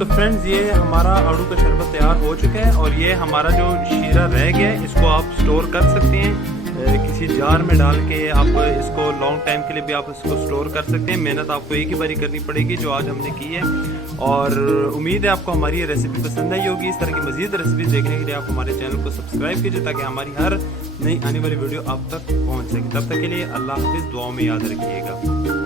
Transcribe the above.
तो फ्रेंड्स ये हमारा आड़ू का शरबत तैयार हो चुका है और ये हमारा जो शीरा रह गया है इसको आप स्टोर कर सकते हैं किसी जार में डाल के। आप इसको लॉन्ग टाइम के लिए भी आप इसको स्टोर कर सकते हैं। मेहनत आपको एक ही बारी करनी पड़ेगी जो आज हमने की है। और उम्मीद है आपको हमारी ये रेसिपी पसंद आई होगी। इस तरह की मज़ीद रेसिपीज देखने के लिए आप हमारे चैनल को सब्सक्राइब कीजिए ताकि हमारी हर नई आने वाली वीडियो आप तक पहुंच सके। तब तक के लिए अल्लाह हाफिज़, दुआओं में याद रखिएगा।